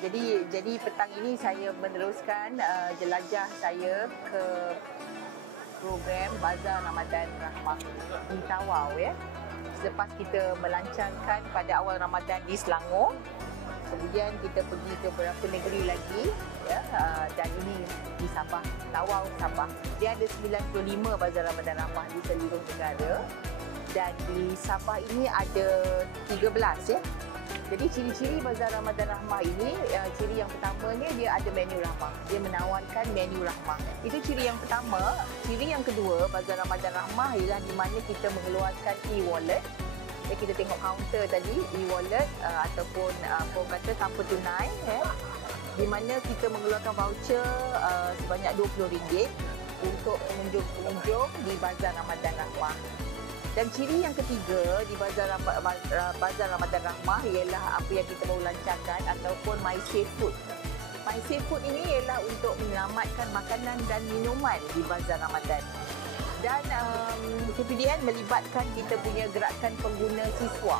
Jadi petang ini saya meneruskan jelajah saya ke program Bazar Ramadan Rahmah di Tawau ya. Selepas kita melancangkan pada awal Ramadan di Selangor, kemudian kita pergi ke beberapa negeri lagi ya, dan ini di Sabah, Tawau, Sabah. Dia ada 95 Bazar Ramadan Rahmah di seluruh negara, dan di Sabah ini ada 13 ya. Jadi ciri-ciri Bazar Ramadan Rahmah ini, ciri yang pertamanya dia ada menu rahmah. Dia menawarkan menu rahmah. Itu ciri yang pertama. Ciri yang kedua, Bazar Ramadan Rahmah ialah di mana kita mengeluarkan e-wallet. Kita tengok kaunter tadi, e-wallet ataupun apa kata tanpa tunai ya. Di mana kita mengeluarkan voucher sebanyak RM20 untuk pengunjung-pengunjung di Bazar Ramadan Rahmah. Dan ciri yang ketiga di Bazar Ramadan Rahmah ialah apa yang kita baru lancarkan ataupun My Safe Food. My Safe Food ini ialah untuk menyelamatkan makanan dan minuman di Bazar Ramadan. Dan KPDN melibatkan kita punya gerakan pengguna siswa.